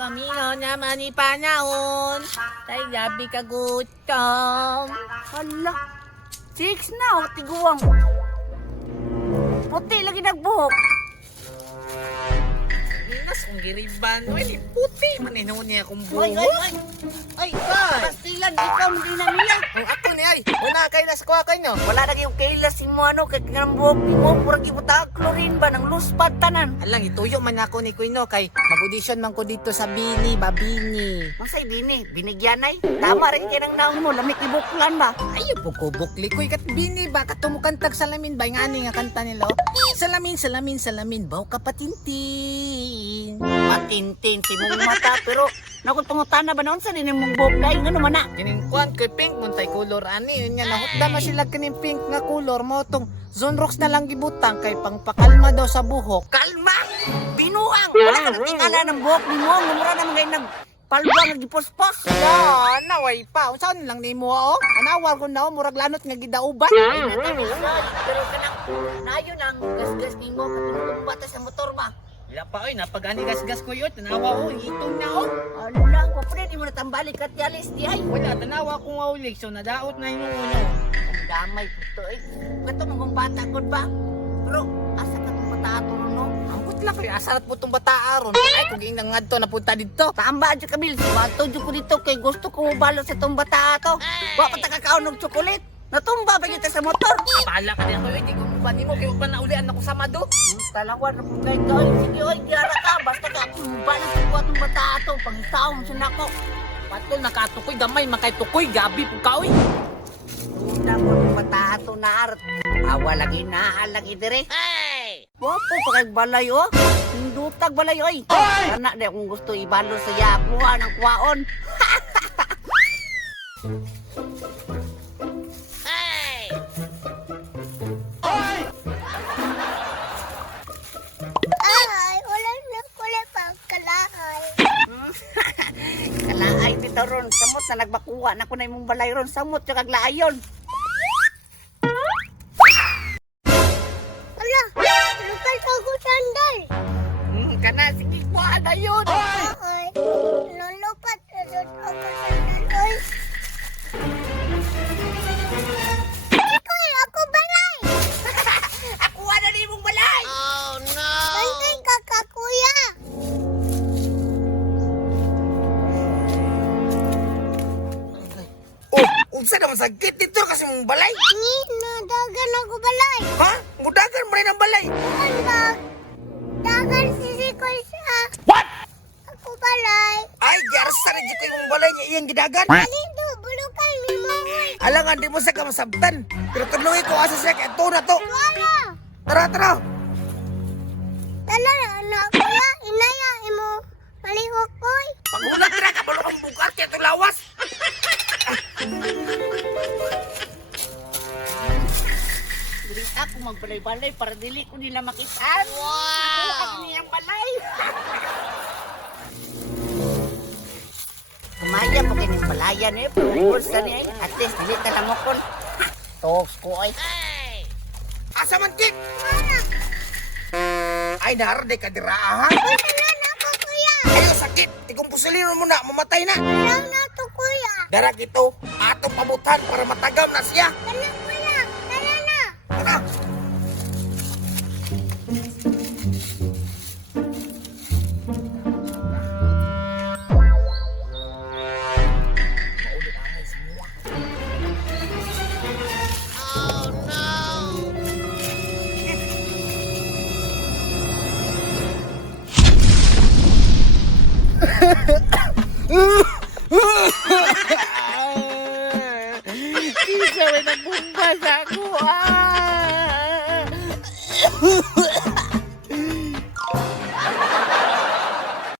Kamingaw naman ni panahon. Tay gabi ka gutom. Hala. 6 na, o tiguang. Puti lagi nagbuhok. Minas kong giriban. Uy, puti man niya akong Ay, buhok. ay, ay. Ay, ay. Pastilan, ikaw hindi na nila. Ang ako ni ay. Wala kay las ko kayo. Wala na kayong kailas mo ano, kaya ng buhok mo, purang ibuta, chlorine ba, ng luspad tanan. Alang ituyo man ako ni Kuino kay mag-audition man ko dito sa Bini, Babini. Masay bini, binigyan ay. Tama rin kayo ng naon mo, lamig ibuklan ba? Ayo bukli koy kat Bini ba katumukantag salamin ba ngani nga kanta nila. Salamin, salamin, salamin, baw kapatintin. Matintin si mong mata, pero nakutungutan na ba noon sa din mong buhok dahil nga naman na. Kining kuan kay pink muntay color ani yun nga nahutda man sila kining pink nga color mo tong Zonrox na lang gibutang kay pangpakalma daw sa buhok. Kalma! Binuang! Wala ka natingala ng buhok ni mo, ngumura naman kayo nagpalwa nga gipospos. Ya, naway pa. Unsaon lang nimo o? Anawar ko na murag lanot nga gidauban. Ay, natamisay, pero kanang nayo nang gas-gas ni mo katulong sa motor ba? Wala pa oy, napagani gas-gas ko yun. Tanawa ko, itong na o. Ala, ko pre, di mo natambalik at yalis di ay. Wala, tanawa ko nga ulit. So nadaot na yung uno. Ang damay po to eh. Kato mong bata ko ba? Pero, asa ka itong bata ato no? Ang lang kayo, asarat po itong bata aron. Ay, kung ginang nga to, napunta dito. Tamba dyan Kabil, bato dyan ko dito kay gusto ko balo sa itong bata ato. Wa pa takakaon ng tsokolit. Natumba ba kita sa motor? Abala ka din ako, hindi ko ba ni mo, kaya pa naulian ako sa mado. Talawan na po kayo to. Sige, oy, diara ka. Basta ka, balo sa kuha itong bata ato. Pag-isaw mo siya nako. Patol, nakatukoy, damay, makay-tukoy, gabi po ka, oy. Una mo itong bata ato na arat. Awa lagi na, lagi dire. Hey! Wapo pa kay balay oh. Hindutag balay oy. Kana di akong gusto ibalo sa yakuha ng kuwaon. Hey! Ay, wala na kulit pang kalahay. Kalaay bitaw ron. Samot na nagbakuha na ko na imong balay ron. Samot yung kaglaayon. Wala, lukas ako sandal. Kana, sige kuha na yun. Ay, lulupat ulit ako sandal. Ay. Ikoy, ako balay. Kuha na na imong balay. Bantay ka ka, kuya. Oh, unsa naman sakit dito kasi mong balay? Ni, nadagan ako balay. Ha? Mudagan mo rin ang balay. Bukan ba? Dagan sisikoy siya. What? Ako balay. Ay, garsa rin dito yung balay niya iyang gidagan. Dito, bulukan ni mo. Alangan, di mo sa kamasabtan. Pero tuloy ko asa siya kaya ito na to. Wala. Tara, tara. Tala na, anak kuya. Inaya, imo. Malihok koy. Paghulat na ka, balok ang bukat kaya ito lawas. Dili ako magbalay-balay para dili ko nila makitaan. Wow! Ako niyang balay. Kumaya po kayo ng balayan eh. Pagkulsa niya eh. At least, dili ka namukon. Toks ko ay. Asa man kik? Ay, naraday ka diraahan. Wala na ako kuya. Ay, sakit. Ikong pusilino mo na, mamatay na. Wala na to kuya. Darak ito, atong pabutan para matagam na siya. Tala kuya. Tala na. Tara. Isa may nagbumba sa ako.